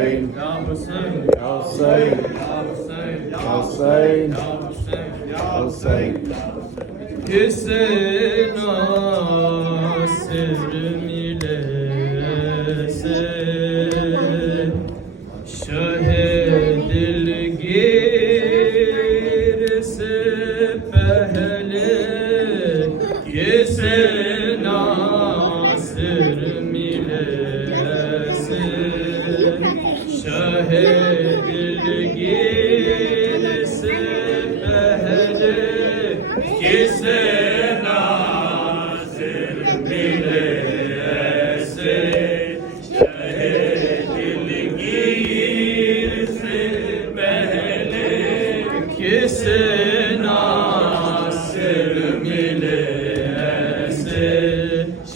Ya Hüseyin, Ya Hüseyin, Ya Hüseyin, Ya Hüseyin, Ya Hüseyin, Ya Hüseyin. Hüseyin asır milese şahidil girse pehle Hüseyin asır milese şahidil girse pehle Hüseyin asır milese şahidil girse pehle Hüseyin asır milese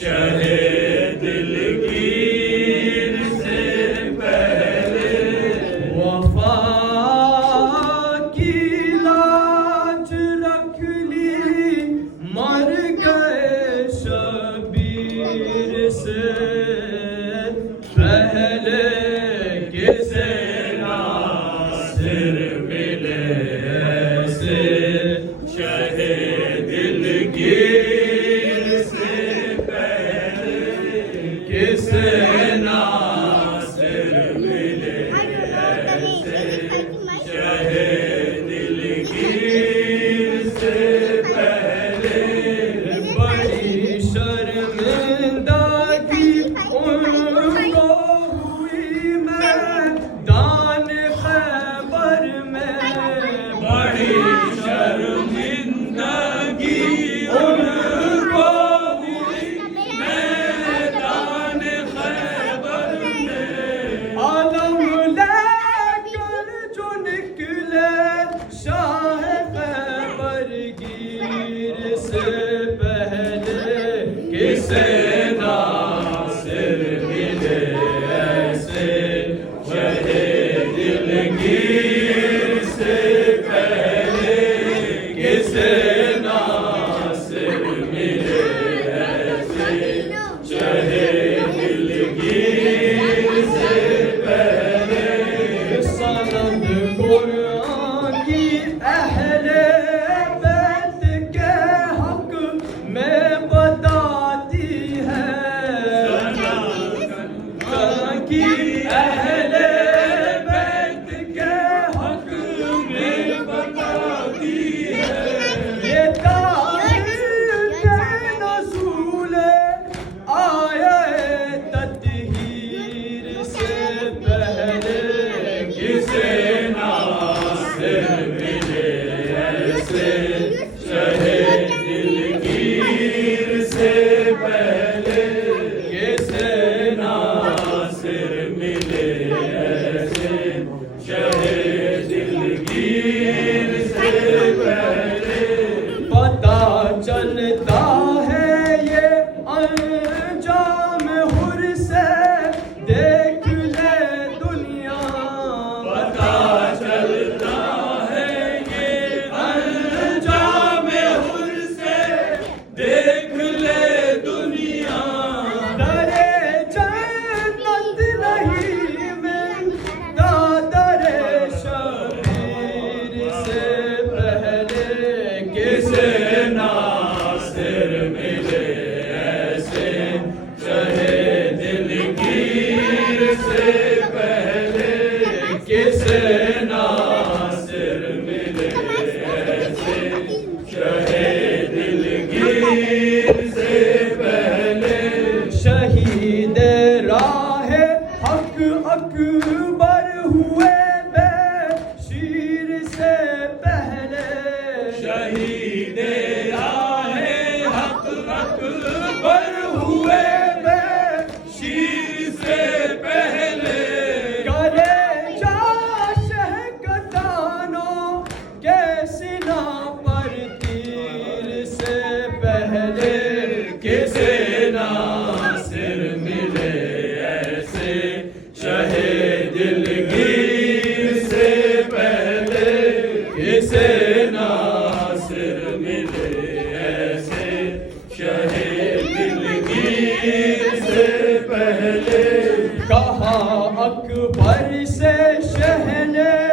şahidil girse pehle Vafa की लाज रख ली मर गए शबीर से पहले किसे नासिर मिले ऐसे शहे दिलगीर से पहले किसे नासिर मिले ऐसे शहे दिलगीर से पहले बड़ी शर्मिंदगी उनको हुई मैदान खैबर में बड़ी शर्मिंदगी उनको हुई मैदान खैबर में आलम लेकर जो निकले शाह खैबर गिर से पहले किसे नासिर मिले ऐसे शहे दिलगीर से पहले किसे नासिर मिले ऐसे शहे दिलगीर से पहले सनद कुरान की अहले बैत के हक में बताती है कुरान की अहले बैत के हक में बताती है ये तारीख नज़ूल आया तत्हीर से पहले किसे नासिर मिले ऐसे शहे दिलगीर से पहले किसे नासिर मिले ऐसे शहे दिलगीर से पहले पता चलता है ये अंजाम हुर से देख ले दुनिया पता चलता है ये अंजाम हुर से देख ले दुनिया दरे जन्नत नहीं मिलता दरे शबीर से पहले किसे नासिर मिले ऐसे शहे दिलगीर से पहले किसे नासिर मिले ऐसे शहे दिलगीर से पहले शहीद राह हक अकबर हुए बेशीर से पहले शहीद राह हक अकबर हुए बेशीर से पहले करे जा शह कतानो के सिना पर तीर से पहले किसे नासिर मिले ऐसे शहे दिलगीर से शहने